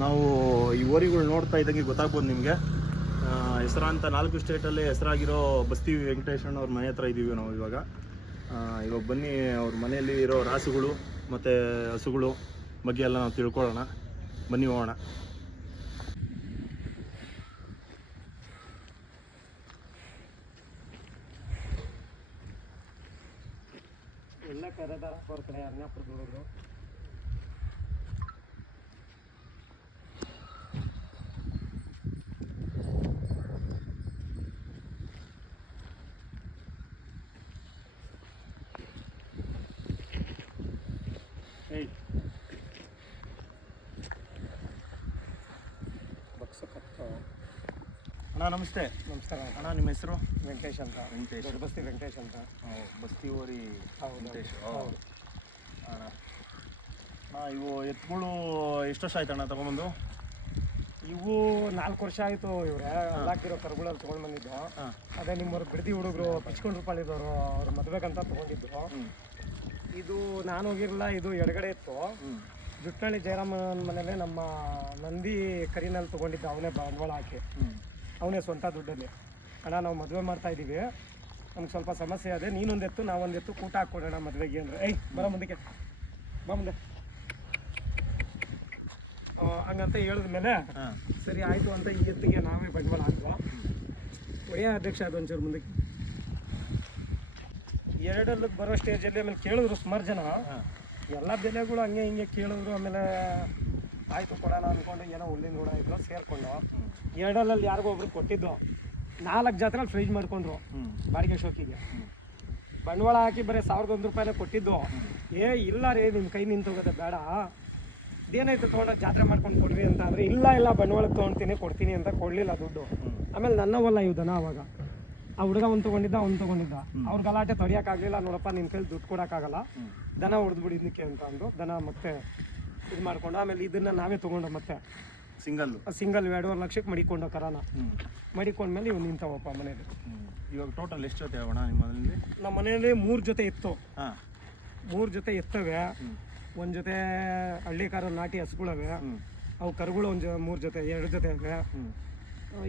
ನಾವು ಈ ಓರಿಗಳು ನೋಡ್ತಾ ಇದ್ದಂಗೆ ಗೊತ್ತಾಗ್ಬೋದು ನಿಮಗೆ. ಹೆಸರಾಂತ 4 ಸ್ಟೇಟಲ್ಲಿ ಹೆಸರಾಗಿರೋ ಬಸ್ತಿ ವೆಂಕಟೇಶಣ್ಣ ಅವ್ರ ಮನೆ ಹತ್ರ ಇದ್ದೀವಿ ನಾವು ಇವಾಗ. ಬನ್ನಿ ಅವ್ರ ಮನೆಯಲ್ಲಿ ಇರೋ ರಾಸುಗಳು ಮತ್ತು ಹಸುಗಳು ಬಗ್ಗೆ ಎಲ್ಲ ನಾವು ತಿಳ್ಕೊಳ್ಳೋಣ. ಬನ್ನಿ ಹೋಗೋಣ. ಎಲ್ಲ ಕರೆದಾರ ಅವ್ರ ಕಡೆ ಅರ್ನಾಪುರ ದೂರದ್ರು. ಅಣ್ಣ ನಮಸ್ತೆ. ನಮಸ್ಕಾರ ಅಣ್ಣ, ನಿಮ್ಮ ಹೆಸರು? ವೆಂಕಟೇಶ್ ಅಂತ. ವೆಂಕಟೇಶ್, ದೊಡ್ಡ ಬಸ್ತಿ ವೆಂಕಟೇಶ್ ಅಂತ. ಬಸ್ತಿ ಓರಿ ವೆಂಕಟೇಶ್. ಹೌದು ಅಣ್ಣ, ಇವು ಎತ್ತುಗಳು ಎಷ್ಟು ವರ್ಷ ಆಯ್ತು ಅಣ್ಣ ತಗೊಂಬಂದು? ಇವು 4 ವರ್ಷ ಆಯಿತು. ಇವ್ರೆ ಅಲ್ಲಾಕಿರೋ ಕರುಗಳಲ್ಲಿ ತೊಗೊಂಡು ಬಂದಿದ್ದು. ಅದೇ ನಿಮ್ಮವ್ರು ಬಿಡದಿ ಹುಡುಗರು ಪಿಚ್ಕೊಂಡು ರೂಪಾಯಿದವರು ಅವ್ರ ಮದುವೆಗಂತ ತೊಗೊಂಡಿದ್ದು. ಇದು ನಾನು ಹೋಗಿರಲಿಲ್ಲ, ಇದು ಎಡಗಡೆ ಇತ್ತು. ಜುಟ್ನಳ್ಳಿ ಜಯರಾಮನ ಮನೇಲೆ ನಮ್ಮ ನಂದಿ ಕರಿನಲ್ಲಿ ತೊಗೊಂಡಿದ್ದು. ಅವನೇ ಬಂಡವಾಳ ಹಾಕಿ, ಅವನೇ ಸ್ವಂತ ದುಡ್ಡಲ್ಲಿ. ಅಣ್ಣ, ನಾವು ಮದುವೆ ಮಾಡ್ತಾ ಇದ್ದೀವಿ, ನಮ್ಗೆ ಸ್ವಲ್ಪ ಸಮಸ್ಯೆ ಅದೇ, ನೀನೊಂದೆತ್ತು ನಾವೊಂದೆತ್ತು ಕೂಟ ಹಾಕ್ಕೊಡೋಣ ಮದುವೆಗೆ ಅಂದರೆ. ಬರೋ ಮುಂದಕ್ಕೆ ಬಾ ಮುಂದೆ ಹಂಗಂತ ಹೇಳಿದ್ಮೇಲೆ ಸರಿ ಆಯಿತು ಅಂತ ಈ ಎತ್ತಿಗೆ ನಾವೇ ಬಂಡವಾಳ ಹಾಕುವ. ಒಡೆಯ ಅಧ್ಯಕ್ಷ ಅದು ಒಂಚೂರು ಮುಂದಕ್ಕೆ. ಎರಡಲ್ಲಿಗೆ ಬರೋ ಸ್ಟೇಜಲ್ಲಿ ಆಮೇಲೆ ಕೇಳಿದ್ರು ಸುಮಾರು ಜನ, ಎಲ್ಲ ಬೆಲೆಗಳು ಹಂಗೆ ಹಿಂಗೆ ಕೇಳಿದ್ರು. ಆಮೇಲೆ ಆಯಿತು ಕೊಡೋಣ ಅಂದ್ಕೊಂಡು ಏನೋ ಹುಲ್ಲಿನ ಕೂಡ ಇದ್ರು, ಸೇರಿಕೊಂಡು ಎರಡಲ್ಲಲ್ಲಿ ಯಾರಿಗೋ ಒಬ್ರು ಕೊಟ್ಟಿದ್ದು. 4 ಜಾತ್ರೆಯಲ್ಲಿ ಫ್ರೀಜ್ ಮಾಡ್ಕೊಂಡ್ರು ಬಾಡಿಗೆ ಶೋಕಿಗೆ. ಬಂಡವಾಳ ಹಾಕಿ ಬರೀ 1001 ರೂಪಾಯಿನೇ ಕೊಟ್ಟಿದ್ದು. ಇಲ್ಲ ರೀ, ನಿಮ್ಮ ಕೈ ನಿಂತೋಗೋದೆ ಬೇಡ, ಇದೇನಾಯ್ತು ತೊಗೊಂಡೋಗಿ ಜಾತ್ರೆ ಮಾಡ್ಕೊಂಡು ಕೊಡ್ರಿ ಅಂತ ಅಂದರೆ, ಇಲ್ಲ ಬಂಡವಾಳ ತೊಗೊಳ್ತೀನಿ ಕೊಡ್ತೀನಿ ಅಂತ ಕೊಡಲಿಲ್ಲ ದುಡ್ಡು. ಆಮೇಲೆ ನನ್ನವಲ್ಲ ಇವು ದನ. ಅವಾಗ ಆ ಹುಡುಗ ತೊಗೊಂಡಿದ್ದ, ಅವ್ರ ಗಲಾಟೆ ತೊಡಿಯೋಕ್ಕಾಗಲಿಲ್ಲ. ನೋಡಪ್ಪ, ನಿನ್ನ ಕೈಲಿ ದುಡ್ಡು ಕೊಡೋಕ್ಕಾಗಲ್ಲ, ದನ ಹೊಡೆದ್ಬಿಡಿ ಇದಕ್ಕೆ ಅಂತ ಅಂದು ದನ ಮತ್ತೆ ಇದು ಮಾಡ್ಕೊಂಡು ಆಮೇಲೆ ಇದನ್ನು ನಾವೇ ತೊಗೊಂಡು ಮತ್ತೆ ಸಿಂಗಲ್ 2.5 ಲಕ್ಷಕ್ಕೆ ಮಡಿಕೊಂಡು ಕರಾನ ಮಡಿಕೊಂಡ್ಮೇಲೆ ಇವು ನಿಂತವಪ್ಪ ಮನೇಲಿ. ಇವಾಗ ಟೋಟಲ್ ಎಷ್ಟು ಜೊತೆ ಆಗೋಣ ನಿಮ್ಮ ಮನೆಯಲ್ಲಿ? ನಮ್ಮ ಮನೆಯಲ್ಲಿ 3 ಜೊತೆ ಇತ್ತು. 3 ಜೊತೆ ಎತ್ತವೆ, 1 ಜೊತೆ ಹಳ್ಳಿ ಕಾರ ನಾಟಿ ಹಸುಗಳವೆ, ಅವು ಕರುಗಳು 3 ಜೊತೆ 2 ಜೊತೆ ಅವೆ.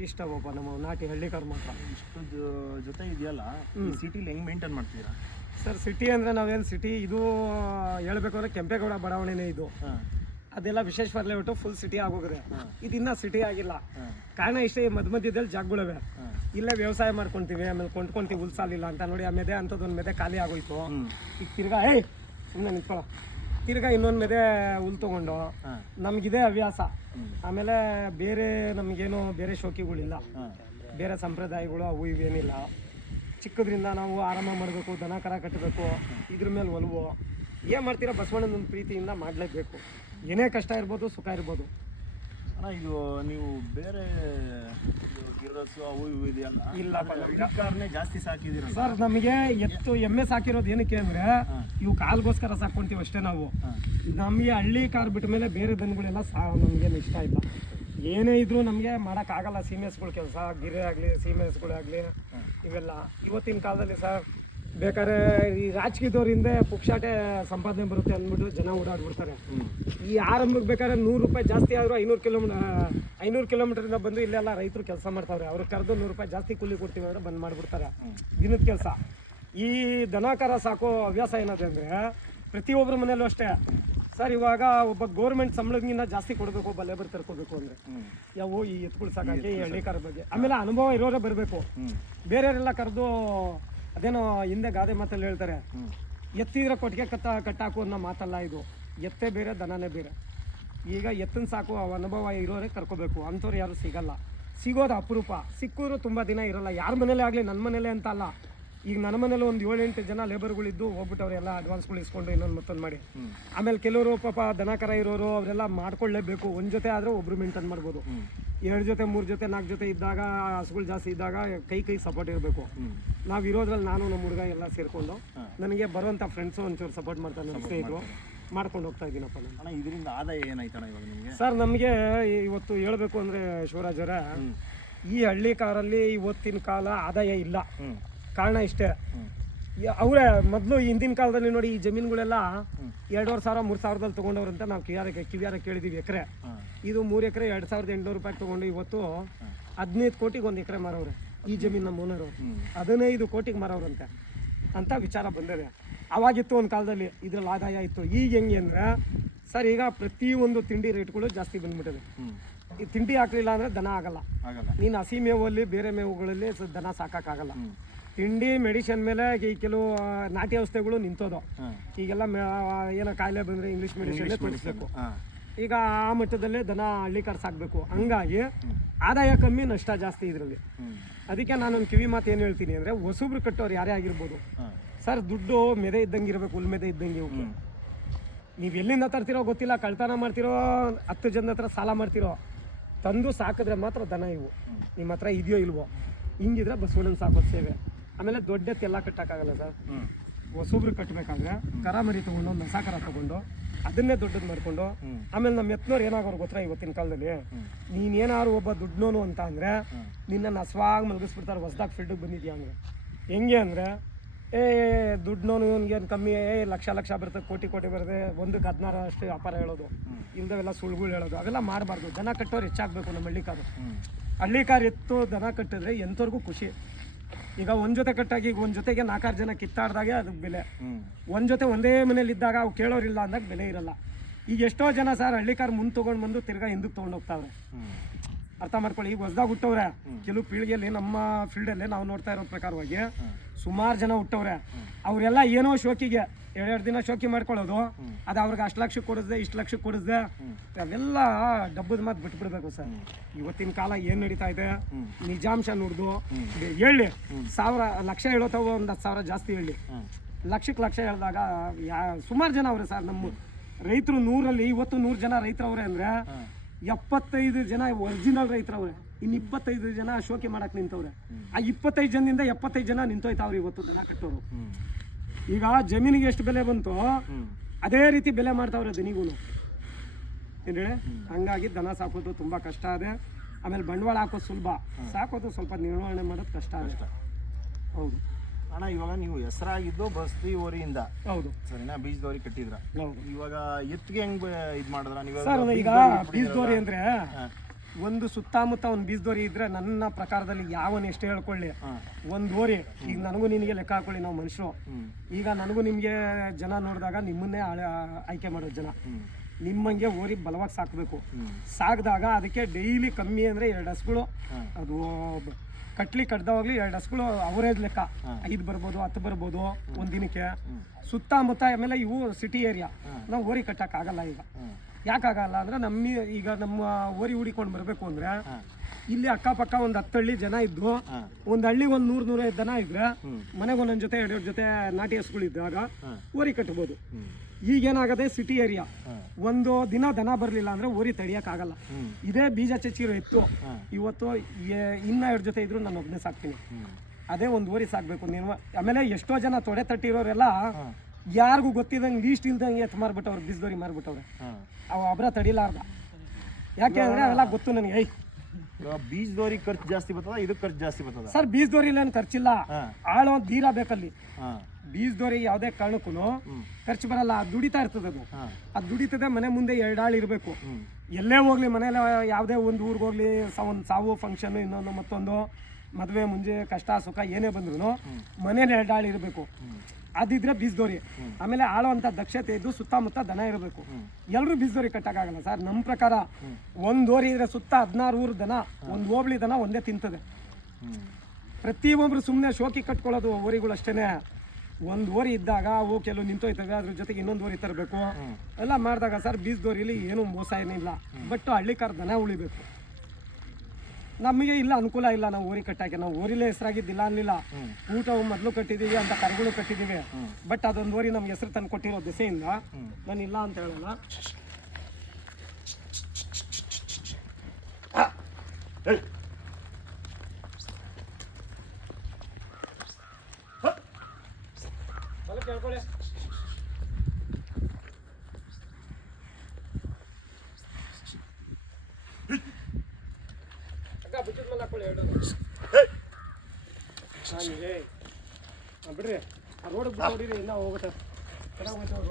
ಇಷ್ಟವಪ್ಪ ನಮ್ಮ ನಾಟಿ ಹಳ್ಳಿ ಕಾರು ಮಾತ್ರ. ಇಷ್ಟು ಜೊತೆ ಇದೆಯಲ್ಲ, ಸಿಟಿಲಿ ಹೆಂಗೆ ಮೇಂಟೈನ್ ಮಾಡ್ತೀರಾ ಸರ್? ಸಿಟಿ ಅಂದರೆ ನಾವೇನು ಸಿಟಿ ಇದು ಹೇಳ್ಬೇಕಾದ್ರೆ ಕೆಂಪೇಗೌಡ ಬಡಾವಣೆನೇ ಇದು. ಅದೆಲ್ಲ ವಿಶೇಷವಾಗಲೇ ಬಿಟ್ಟು ಫುಲ್ ಸಿಟಿ ಆಗೋಗಿದೆ. ಇದಿನ್ನ ಸಿಟಿ ಆಗಿಲ್ಲ. ಕಾರಣ ಇಷ್ಟೇ, ಮಧ್ಯದಲ್ಲಿ ಜಾಗಗಳಿವೆ, ಇಲ್ಲೇ ವ್ಯವಸಾಯ ಮಾಡ್ಕೊತೀವಿ, ಆಮೇಲೆ ಕೊಂಡ್ಕೊಂತೀವಿ. ಹುಲ್ಸಾಲಿಲ್ಲ ಅಂತ ನೋಡಿ ಆ ಮೆದೆ ಅಂಥದ್ದೊಂದು ಮೆದೆ ಖಾಲಿ ಆಗೋಯ್ತು. ಈಗ ತಿರ್ಗಾ ಸುಮ್ಮನೆ ನಿಂತ್ಕೊಳ್ಳೋ, ತಿರ್ಗಾ ಇನ್ನೊಂದು ಮೆದೆ ಹುಲ್ ತೊಗೊಂಡು ನಮಗಿದೆ ಹವ್ಯಾಸ. ಆಮೇಲೆ ಬೇರೆ ನಮಗೇನು ಬೇರೆ ಶೋಕಿಗಳಿಲ್ಲ, ಬೇರೆ ಸಂಪ್ರದಾಯಗಳು ಅವು ಇವೇನಿಲ್ಲ. ಚಿಕ್ಕದ್ರಿಂದ ನಾವು ಆರಾಮ ಮಾಡಬೇಕು, ದನ ಕರ ಕಟ್ಟಬೇಕು, ಇದ್ರ ಮೇಲೆ ಒಲವು. ಏನು ಮಾಡ್ತೀರಾ, ಬಸವಣ್ಣನ ಪ್ರೀತಿಯಿಂದ ಮಾಡಲೇಬೇಕು. ಏನೇ ಕಷ್ಟ ಇರ್ಬೋದು, ಸುಖ ಇರ್ಬೋದು. ಅಣ್ಣ, ಇದು ನೀವು ಬೇರೆ ಗಿರಸು ಅವು ಇವು ಇದೆಯಲ್ಲ? ಇಲ್ಲ, ಕಾರನೇ ಜಾಸ್ತಿ ಸಾಕಿದ್ದೀರ ಸರ್. ನಮಗೆ ಎಮ್ಮೆ ಸಾಕಿರೋದು ಏನಕ್ಕೆ ಅಂದರೆ, ಇವು ಕಾಲ್ಗೋಸ್ಕರ ಸಾಕೊಂತೀವಿ ಅಷ್ಟೇ ನಾವು. ನಮಗೆ ಹಳ್ಳಿ ಕಾರ್ ಬಿಟ್ಟ ಮೇಲೆ ಬೇರೆ ದನಗಳೆಲ್ಲ ನಮಗೇನು ಇಷ್ಟ ಇಲ್ಲ. ಏನೇ ಇದ್ರೂ ನಮಗೆ ಮಾಡೋಕ್ಕಾಗಲ್ಲ. ಸೀಮೆಸ್ಗಳ ಕೆಲಸ, ಗಿರೆ ಆಗಲಿ ಸೀಮೆಸ್ಗಳಾಗಲಿ ಇವೆಲ್ಲ ಇವತ್ತಿನ ಕಾಲದಲ್ಲಿ ಸರ್. ಬೇಕಾದ್ರೆ ಈ ರಾಜಕೀಯದವ್ರ ಹಿಂದೆ ಪುಕ್ಷಾಟೆ ಸಂಪಾದನೆ ಬರುತ್ತೆ ಅಂದ್ಬಿಟ್ಟು ಜನ ಓಡಾಡ್ಬಿಡ್ತಾರೆ. ಈ ಆರಂಭಕ್ಕೆ ಬೇಕಾದ್ರೆ 100 ರೂಪಾಯಿ ಜಾಸ್ತಿ ಆದರೂ 500 ಕಿಲೋಮೀಟರಿಂದ ಬಂದು ಇಲ್ಲೆಲ್ಲ ರೈತರು ಕೆಲಸ ಮಾಡ್ತಾವ್ರೆ. ಅವ್ರಿಗೆ ಕರೆದು 100 ರೂಪಾಯಿ ಜಾಸ್ತಿ ಕೂಲಿ ಕೊಡ್ತೀವಿ ಅಂದರೆ ಬಂದ್ ಮಾಡಿಬಿಡ್ತಾರೆ ದಿನದ ಕೆಲಸ. ಈ ದನಕರ ಸಾಕೋ ಹವ್ಯಾಸ ಏನಾದೆ ಅಂದರೆ ಪ್ರತಿಯೊಬ್ಬರ ಮನೆಯಲ್ಲೂ ಅಷ್ಟೇ ಸರ್. ಇವಾಗ ಒಬ್ಬ ಗೌರ್ಮೆಂಟ್ ಸಂಬಳಗಿಂತ ಜಾಸ್ತಿ ಕೊಡಬೇಕು, ಲೇಬರ್ ತರ್ಕೋಬೇಕು ಅಂದರೆ ಯಾವ ಈ ಎತ್ತುಗಳು ಸಾಕಾಕಿ ಈ ಹಳ್ಳಿಕಾರ ಬಗ್ಗೆ. ಆಮೇಲೆ ಅನುಭವ ಇರೋರೇ ಬರಬೇಕು. ಬೇರೆಯವರೆಲ್ಲ ಕರೆದು ಅದೇನೋ ಹಿಂದೆ ಗಾದೆ ಮಾತಲ್ಲಿ ಹೇಳ್ತಾರೆ, ಎತ್ತಿದ್ರೆ ಕೊಟ್ಟಿಗೆ ಕಟ್ಟಾಕು ಅನ್ನೋ ಮಾತಲ್ಲ ಇದು. ಎತ್ತೇ ಬೇರೆ, ದನನೇ ಬೇರೆ. ಈಗ ಎತ್ತನ ಸಾಕು ಅನುಭವ ಇರೋರೇ ಕರ್ಕೋಬೇಕು. ಅಂಥವ್ರು ಯಾರು ಸಿಗಲ್ಲ, ಸಿಗೋದು ಅಪರೂಪ. ಸಿಕ್ಕೋರು ತುಂಬ ದಿನ ಇರೋಲ್ಲ. ಯಾರ ಮನೇಲೇ ಆಗಲಿ, ನನ್ನ ಮನೇಲೆ ಅಂತ ಅಲ್ಲ. ಈಗ ನನ್ನ ಮನೇಲಿ ಒಂದು 7-8 ಜನ ಲೇಬರ್ಗಳಿದ್ದು ಹೋಗ್ಬಿಟ್ಟು ಅವರೆಲ್ಲ ಅಡ್ವಾನ್ಸ್ಗಳು ಇಸ್ಕೊಂಡು ಇನ್ನೊಂದು ಮತ್ತೊಂದು ಮಾಡಿ. ಆಮೇಲೆ ಕೆಲವರು ಪಾಪ ದನ ಕರ ಇರೋರು ಅವರೆಲ್ಲ ಮಾಡ್ಕೊಳ್ಳೇಬೇಕು. 1 ಜೊತೆ ಆದರೆ ಒಬ್ರು ಮೇಂಟೈನ್ ಮಾಡ್ಬೋದು. 2 ಜೊತೆ 3 ಜೊತೆ 4 ಜೊತೆ ಇದ್ದಾಗ, ಹಸುಗಳು ಜಾಸ್ತಿ ಇದ್ದಾಗ ಕೈ ಸಪೋರ್ಟ್ ಇರಬೇಕು. ನಾವು ಇರೋದ್ರಲ್ಲಿ ನಾನು ನಮ್ಮ ಹುಡುಗ ಎಲ್ಲ ಸೇರಿಕೊಂಡು ನನಗೆ ಬರುವಂಥ ಫ್ರೆಂಡ್ಸು ಒಂಚೂರು ಸಪೋರ್ಟ್ ಮಾಡ್ತಾರೆ. ನನ್ನ ಸ್ನೇಹಿತರು ಮಾಡ್ಕೊಂಡು ಹೋಗ್ತಾ ಇದ್ದೀನಪ್ಪ ನಾನು. ಅಣ್ಣ, ಇದರಿಂದ ಆದಾಯ ಏನಾಯ್ತಣ್ಣ ಇವಾಗ ನಿಮಗೆ? ಸರ್, ನಮಗೆ ಇವತ್ತು ಹೇಳಬೇಕು ಅಂದರೆ ಶಿವರಾಜ್ ಅವರೇ, ಈ ಹಳ್ಳಿ ಕಾರಲ್ಲಿ ಇವತ್ತಿನ ಕಾಲ ಆದಾಯ ಇಲ್ಲ. ಕಾರಣ ಇಷ್ಟೇ, ಅವರೇ ಮೊದಲು ಹಿಂದಿನ ಕಾಲದಲ್ಲಿ ನೋಡಿ ಈ ಜಮೀನುಗಳೆಲ್ಲ 2,500 3,000ದಲ್ಲಿ ತೊಗೊಂಡವ್ರಂತ ನಾವು ಕಿವಿಯಾರ ಕೇಳಿದ್ದೀವಿ ಎಕರೆ. ಇದು 3 ಎಕರೆ 2,800 ರೂಪಾಯಿ ತೊಗೊಂಡು ಇವತ್ತು 15 ಕೋಟಿಗೆ 1 ಎಕರೆ ಮಾರವ್ರೆ. ಈ ಜಮೀನು ನಮ್ಮ ಓನರು 15 ಕೋಟಿಗೆ ಮಾರವ್ರಂತೆ ಅಂತ ವಿಚಾರ ಬಂದಿದೆ. ಅವಾಗಿತ್ತು ಒಂದು ಕಾಲದಲ್ಲಿ ಇದ್ರಲ್ಲಿ ಆದಾಯ ಇತ್ತು. ಈಗ ಹೆಂಗೆ ಅಂದರೆ ಸರ್, ಈಗ ಪ್ರತಿಯೊಂದು ತಿಂಡಿ ರೇಟ್ಗಳು ಜಾಸ್ತಿ ಬಂದ್ಬಿಟ್ಟಿದೆ. ಈ ತಿಂಡಿ ಹಾಕಲಿಲ್ಲ ಅಂದರೆ ದನ ಆಗಲ್ಲ. ನೀನು ಹಸಿ ಮೇವಲ್ಲಿ ಬೇರೆ ಮೇವುಗಳಲ್ಲಿ ದನ ಸಾಕೋಕ್ಕಾಗಲ್ಲ. ತಿಂಡಿ ಮೆಡಿಸಿನ್ ಮೇಲೆ ಈ ಕೆಲವು ನಾಟಿ ಔಷಧಿಗಳು ನಿಂತೋದು. ಈಗೆಲ್ಲ ಏನೋ ಕಾಯಿಲೆ ಬಂದರೆ ಇಂಗ್ಲೀಷ್ ಮೆಡಿಸಿನ್ನೇ ತೋರಿಸ್ಬೇಕು. ಈಗ ಆ ಮಟ್ಟದಲ್ಲೇ ದನ ಹಳ್ಳಿಕಾರ್ ಸಾಕಬೇಕು. ಹಂಗಾಗಿ ಆದಾಯ ಕಮ್ಮಿ, ನಷ್ಟ ಜಾಸ್ತಿ ಇದರಲ್ಲಿ. ಅದಕ್ಕೆ ನಾನೊಂದು ಕಿವಿ ಮಾತು ಏನು ಹೇಳ್ತೀನಿ ಅಂದರೆ, ಹೊಸಬ್ರು ಕಟ್ಟೋರು ಯಾರೇ ಆಗಿರ್ಬೋದು ಸರ್, ದುಡ್ಡು ಮೆದೆ ಇದ್ದಂಗೆ ಇರಬೇಕು, ಉಲ್ಮೆದೆ ಇದ್ದಂಗೆ ಇವು. ನೀವು ಎಲ್ಲಿಂದ ತರ್ತಿರೋ ಗೊತ್ತಿಲ್ಲ, ಕಳ್ತನ ಮಾಡ್ತಿರೋ, 10 ಜನದ ಹತ್ರ ಸಾಲ ಮಾಡ್ತಿರೋ, ತಂದು ಸಾಕಿದ್ರೆ ಮಾತ್ರ ದನ ಇವು. ನಿಮ್ಮ ಹತ್ರ ಇದೆಯೋ ಇಲ್ವೋ, ಹಿಂಗಿದ್ರೆ ಬಸವಣ್ಣನ ಸಾಕೋದು ಸೇವೆ. ಆಮೇಲೆ ದೊಡ್ಡದೆಲ್ಲ ಕಟ್ಟೋಕ್ಕಾಗಲ್ಲ ಸರ್. ಹೊಸಬ್ರು ಕಟ್ಟಬೇಕಾದ್ರೆ ಕರ ಮರಿ ತೊಗೊಂಡು, ನಸ ಕರ ತೊಗೊಂಡು ಅದನ್ನೇ ದೊಡ್ಡದು ಮಾಡ್ಕೊಂಡು, ಆಮೇಲೆ ನಮ್ಮ ಎತ್ನೋರು ಏನಾಗೋರು ಗೊತ್ತಾ ಇವತ್ತಿನ ಕಾಲದಲ್ಲಿ, ನೀನೇನಾದ್ರು ಒಬ್ಬ ದುಡ್ಡೋನು ಅಂತ ಅಂದರೆ ನಿನ್ನ ಹಸ್ವಾಗಿ ಮಲಗಿಸ್ಬಿಡ್ತಾರೆ. ಹೊಸ್ದಾಗಿ ಫೀಲ್ಡಿಗೆ ಬಂದಿದ್ಯಾ ಅಂದರೆ ಹೆಂಗೆ ಅಂದರೆ, ದುಡ್ಡೋನು ಇವನಿಗೇನು ಕಮ್ಮಿ, ಲಕ್ಷ ಬರುತ್ತೆ, ಕೋಟಿ ಬರುತ್ತೆ, 1ಕ್ಕೆ 16 ಅಷ್ಟು ವ್ಯಾಪಾರ ಹೇಳೋದು, ಇಲ್ದವೆಲ್ಲ ಸುಳ್ಳುಗಳು ಹೇಳೋದು, ಅವೆಲ್ಲ ಮಾಡಬಾರ್ದು. ದನ ಕಟ್ಟೋರು ಹೆಚ್ಚಾಗಬೇಕು. ನಮ್ಮ ಹಳ್ಳಿಕಾರು ಎತ್ತು ದನ ಕಟ್ಟಿದ್ರೆ ಎಂಥವ್ರಿಗೂ ಖುಷಿ. ಈಗ ಒಂದು ಜೊತೆ ಕಟ್ಟಾಗಿ ಒಂದು ಜೊತೆಗೆ 4-6 ಜನ ಕಿತ್ತಾಡ್ದಾಗೆ ಅದಕ್ಕೆ ಬೆಲೆ. ಒಂದು ಜೊತೆ ಒಂದೇ ಮನೇಲಿ ಇದ್ದಾಗ ಅವು ಕೇಳೋರಿಲ್ಲ ಅಂದಾಗ ಬೆಲೆ ಇರಲ್ಲ. ಈಗ ಎಷ್ಟೋ ಜನ ಸರ್ ಹಳ್ಳಿಕಾರು ಮುಂದೆ ತೊಗೊಂಡು ಬಂದು ತಿರ್ಗಾ ಹಿಂದಕ್ಕೆ ತೊಗೊಂಡು ಹೋಗ್ತಾವ್ರೆ. ಅರ್ಥ ಮಾಡ್ಕೊಳ್ಳಿ. ಈಗ ಹೊಸ್ದಾಗ ಹುಟ್ಟವ್ರೆ, ಕೆಲವು ಪೀಳಿಗೆಯಲ್ಲಿ ನಮ್ಮ ಫೀಲ್ಡಲ್ಲೇ ನಾವು ನೋಡ್ತಾ ಇರೋ ಪ್ರಕಾರವಾಗಿ ಸುಮಾರು ಜನ ಹುಟ್ಟವ್ರೆ. ಅವರೆಲ್ಲ ಏನೋ ಶೋಕಿಗೆ 2 ದಿನ ಶೋಕಿ ಮಾಡ್ಕೊಳ್ಳೋದು, ಅದು ಅವ್ರಿಗೆ 1 ಲಕ್ಷಕ್ಕೆ ಕೊಡಿಸ್ದೆ, 1 ಲಕ್ಷಕ್ಕೆ ಕೊಡಿಸ್ದೆ, ಅವೆಲ್ಲ ಡಬ್ಬದ ಮಾತು ಬಿಟ್ಬಿಡ್ಬೇಕು ಸರ್. ಇವತ್ತಿನ ಕಾಲ ಏನು ನಡೀತಾ ಇದೆ, ನಿಜಾಂಶ ನುಡ್ದು ಹೇಳಿ. 1,000 ಲಕ್ಷ ಹೇಳೋತಾವ, ಒಂದು 10,000 ಜಾಸ್ತಿ ಹೇಳಿ. ಲಕ್ಷಕ್ಕೆ ಲಕ್ಷ ಹೇಳಿದಾಗ ಸುಮಾರು ಜನ ಅವ್ರೆ ಸರ್. ನಮ್ಮ ರೈತರು 100ರಲ್ಲಿ ಇವತ್ತು 100 ಜನ ರೈತರವ್ರೆ ಅಂದರೆ 75 ಜನ ಒರಿಜಿನಲ್ ರೈತರವ್ರೆ. ಇನ್ನು 25 ಜನ ಶೋಕಿ ಮಾಡಕ್ಕೆ ನಿಂತವ್ರೆ. ಆ 25 ಜನದಿಂದ 75 ಜನ ನಿಂತೋಯ್ತಾವ್ರೆ ಇವತ್ತು ದನ ಕಟ್ಟೋರು. ಈಗ ಜಮೀನಿಗೆ ಎಷ್ಟು ಬೆಲೆ ಬಂತು ಅದೇ ರೀತಿ ಬೆಲೆ ಮಾಡ್ತಾವ್ರೆ ದನಿಗೂ. ಏನು ಹೇಳಿ, ಹಂಗಾಗಿ ದನ ಸಾಕೋದು ತುಂಬ ಕಷ್ಟ ಇದೆ. ಆಮೇಲೆ ಬಂಡವಾಳ ಹಾಕೋದು ಸುಲಭ, ಸಾಕೋದು ಸ್ವಲ್ಪ ನಿರ್ವಹಣೆ ಮಾಡೋದು ಕಷ್ಟ ಇದೆ. ಹೌದು ಅಣ್ಣ, ಇವಾಗ ನೀವು ಹೆಸರಾಗಿದ್ದು ಬಸ್ತಿ ಓರಿಯಿಂದ, ಹೌದು ಸರಿನಾ, ಬೀಜದೋರಿ ಕಟ್ಟಿದ್ರ. ಇವಾಗ ಎತ್ತಿಗೆ ಹೆಂಗ್ ಇದು ಮಾಡಿದ್ರ ನೀವು ಸರ್? ಈಗ ಬೀಜದೋರಿ ಅಂದ್ರೆ ಒಂದು ಸುತ್ತಮುತ್ತ ಒಂದು ಬೀಜದೋರಿ ಇದ್ರೆ ನನ್ನ ಪ್ರಕಾರದಲ್ಲಿ ಯಾವನ್ ಎಷ್ಟೇ ಹೇಳ್ಕೊಳ್ಳಿ, ಒಂದು ಓರಿ. ಈಗ ನನಗೂ ನಿನಗೆ ಲೆಕ್ಕ ಹಾಕೊಳ್ಳಿ, ನಾವು ಮನುಷ್ಯರು. ಈಗ ನನಗೂ ನಿಮಗೆ ಜನ ನೋಡಿದಾಗ ನಿಮ್ಮನ್ನೇ ಆಯ್ಕೆ ಮಾಡೋದು ಜನ. ನಿಮ್ಮಂಗೆ ಓರಿ ಬಲವಾಗಿ ಸಾಕಬೇಕು. ಸಾಕಿದಾಗ ಅದಕ್ಕೆ ಡೈಲಿ ಕಮ್ಮಿ ಅಂದರೆ 2 ಹಸುಗಳು, ಅದು ಕಟ್ದವಾಗ್ಲಿ 2 ಹಸುಗಳು ಅವರೇಜ್ ಲೆಕ್ಕ 5 ಬರ್ಬೋದು, 10 ಬರ್ಬೋದು ಒಂದು ದಿನಕ್ಕೆ. ಸುತ್ತಮುತ್ತ ಆಮೇಲೆ ಇವು ಸಿಟಿ ಏರಿಯಾ, ನಾವು ಓರಿ ಕಟ್ಟಕ್ಕಾಗಲ್ಲ. ಈಗ ಯಾಕಾಗಲ್ಲ ಅಂದರೆ ಈಗ ನಮ್ಮ ಓರಿ ಹುಡಿಕೊಂಡು ಬರಬೇಕು ಅಂದರೆ ಇಲ್ಲಿ ಅಕ್ಕಪಕ್ಕ ಒಂದು 10 ಹಳ್ಳಿ ಜನ ಇದ್ದು, ಒಂದು ಹಳ್ಳಿ ಒಂದು 100-150 ದನ ಇದ್ರೆ ಮನೆಗೆ ಒಂದೊಂದು ಜೊತೆ 2 ಜೊತೆ ನಾಟಿ ಹಸುಗಳಿದ್ದಾಗ ಓರಿ ಕಟ್ಬೋದು. ಈಗೇನಾಗದೆ ಸಿಟಿ ಏರಿಯಾ, ಒಂದು ದಿನ ದನ ಬರಲಿಲ್ಲ ಅಂದರೆ ಓರಿ ತಡಿಯೋಕ್ಕಾಗಲ್ಲ. ಇದೇ ಬೀಜ ಚಚ್ಚಿರೋ ಇತ್ತು ಇವತ್ತು ಇನ್ನ 2 ಜೊತೆ ಇದ್ರು ನಾನು ಒಬ್ಬನೇ ಸಾಕ್ತೀನಿ. ಅದೇ ಒಂದು ಓರಿ ಸಾಕಬೇಕು ನೀವು. ಆಮೇಲೆ ಎಷ್ಟೋ ಜನ ತೊಡೆ ತಟ್ಟಿರೋರೆಲ್ಲ ಯಾರಿಗೂ ಗೊತ್ತಿದ್ದಂಗೆ ಲೀಸ್ಟ್ ಇಲ್ದಂಗೆ ಎತ್ತು ಮಾರ್ಬಿಟ್ಟವ್ರು, ಬೀಜದೋರಿ ಮಾರ್ಬಿಟ್ಟವ್ರೆ. ಅವು ಒಬ್ಬರ ತಡಿಲಾರ್ದ. ಯಾಕೆ ಅಂದರೆ ಅವೆಲ್ಲ ಗೊತ್ತು ನನಗೆ. ಬೀಜದೋರಿ ಖರ್ಚು ಜಾಸ್ತಿ ಬರ್ತದ, ಇದು ಖರ್ಚು ಜಾಸ್ತಿ ಬರ್ತದ ಸರ್? ಬೀಜದೋರಿಲಿ ಏನು ಖರ್ಚಿಲ್ಲ, ಆಳು ಒಂದು ದೀರ ಬೇಕಲ್ಲಿ. ಬೀಜದೋರಿ ಯಾವುದೇ ಕಾರಣಕ್ಕೂ ಖರ್ಚು ಬರಲ್ಲ. ಅದು ದುಡಿತಾ ಇರ್ತದೆ, ಅದು ದುಡಿತದೆ. ಮನೆ ಮುಂದೆ 2 ಆಳು ಇರಬೇಕು. ಎಲ್ಲೇ ಹೋಗ್ಲಿ, ಮನೇಲಿ ಯಾವುದೇ ಒಂದು ಊರಿಗೆ ಹೋಗ್ಲಿ, ಒಂದು ಸಾವು ಫಂಕ್ಷನ್, ಇನ್ನೊಂದು ಮತ್ತೊಂದು ಮದುವೆ, ಮುಂಜೆ ಕಷ್ಟ ಸುಖ ಏನೇ ಬಂದ್ರು ಮನೇಲಿ 2 ಆಳು ಇರಬೇಕು. ಅದಿದ್ರೆ ಬೀಜದೋರಿ. ಆಮೇಲೆ ಆಳುವಂಥ ದಕ್ಷತೆ ಇದ್ದು ಸುತ್ತಮುತ್ತ ದನ ಇರಬೇಕು. ಎಲ್ಲರೂ ಬೀಜದೋರಿ ಕಟ್ಟಕ್ಕಾಗಲ್ಲ ಸರ್. ನಮ್ಮ ಪ್ರಕಾರ ಒಂದು ಓರಿ ಇದ್ರೆ ಸುತ್ತ 16 ಊರು ದನ, ಒಂದು ಹೋಬಳಿ ದನ ಒಂದೇ ತಿಂತದೆ. ಪ್ರತಿಯೊಬ್ಬರು ಸುಮ್ಮನೆ ಶೋಕಿ ಕಟ್ಕೊಳ್ಳೋದು ಓರಿಗಳು ಅಷ್ಟೇ. ಒಂದು ಓರಿ ಇದ್ದಾಗ ಅವು ಕೆಲವು ನಿಂತೋಯ್ತವೆ, ಅದ್ರ ಜೊತೆಗೆ ಇನ್ನೊಂದು ಓರಿ ತರಬೇಕು ಎಲ್ಲ ಮಾಡಿದಾಗ ಸರ್ ಬೀಜದೋರಿಲಿ ಏನೂ ಮೋಸ ಏನಿಲ್ಲ. ಬಟ್ ಹಳ್ಳಿಕಾರ ದನ ಉಳಿಬೇಕು. ನಮಗೆ ಇಲ್ಲ ಅನುಕೂಲ ಇಲ್ಲ ನಾವು ಓರಿ ಕಟ್ಟಾಕೆ. ನಾವು ಓರಿಲೇ ಹೆಸರಾಗಿದ್ದಿಲ್ಲ ಅನ್ನಲಿಲ್ಲ. ಊಟವು ಮೊದಲು ಕಟ್ಟಿದ್ದೀವಿ ಅಂತ ಕರುಗಳು ಕಟ್ಟಿದ್ದೀವಿ. ಬಟ್ ಅದೊಂದು ಓರಿ ನಮ್ಗೆ ಹೆಸರು ತಂದು ಕೊಟ್ಟಿರೋ ದೆಸೆಯಿಂದ ನಾನು ಇಲ್ಲ ಅಂತ ಹೇಳಲ್ಲ. ಕೇಳ್ಕೊಳ್ಳಿ ಬಿಡ್ರಿ. ರೋಡ್ ಬಿಟ್ಟು ಹೊಡೀರಿ ಇನ್ನೂ ಹೋಗುತ್ತೆ ಚೆನ್ನಾಗಿ ಹೋಗುತ್ತೆ road.